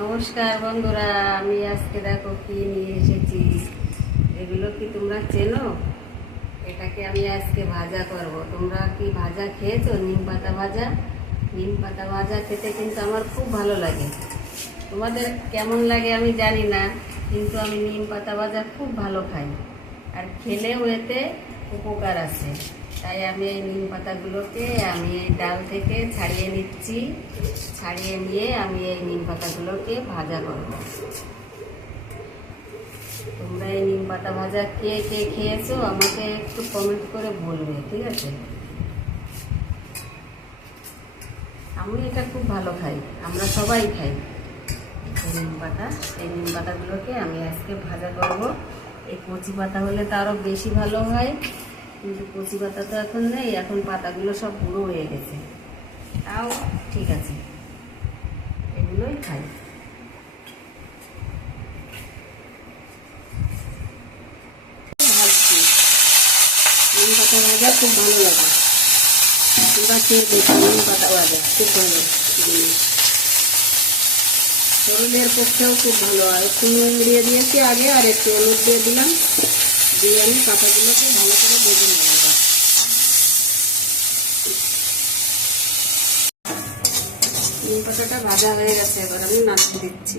নমস্কার বন্ধুরা, আমি আজকে দেখো কি নিয়ে এসেছি। এগুলো কি তোমরা চেনো? এটাকে আমি আজকে ভাজা করব। তোমরা কি ভাজা খেয়েছো? নিম পাতা ভাজা। নিম পাতা ভাজা খেতে কিন্তু আমার খুব ভালো লাগে। তোমাদের কেমন লাগে আমি জানি না, কিন্তু আমি নিম পাতা ভাজা খুব ভালো খাই, আর খেলেও এতে উপকার আছে। তাই আমি এই নিম পাতাগুলোকে আমি এই ডাল থেকে ছাড়িয়ে নিচ্ছি। ছাড়িয়ে নিয়ে আমি এই নিম পাতাগুলোকে ভাজা করব। তোমরা এই নিম পাতা ভাজা কে কে খেয়েছো আমাকে একটু কমেন্ট করে বলবে, ঠিক আছে? আমি এটা খুব ভালো খাই, আমরা সবাই খাই নিম পাতা। এই নিম পাতাগুলোকে আমি আজকে ভাজা করব। এই কচি পাতা হলে তো আরও বেশি ভালো হয়, কিন্তু কচি পাতা তো এখন নেই, এখন পাতাগুলো সব বুড়ো হয়ে গেছে। তাও ঠিক আছে, এগুলোই খাই। ভাজছি নিম পাতা ভাজা, খুব ভালো লাগে। তোমরা খেয়ে দেখো, নিম পাতা ভাজা খুব ভালো জিনিস, শরীরের পক্ষেও খুব ভালো। আর একটু নুন দিয়ে দিয়েছি আগে, আর একটু হলুদ দিয়ে দিলাম, দিয়ে আমি পাতাগুলোকে ভালো করে ভেজে নেব। নিম পাতাটা ভাজা হয়ে গেছে, এবার আমি নাড়তে দিচ্ছি।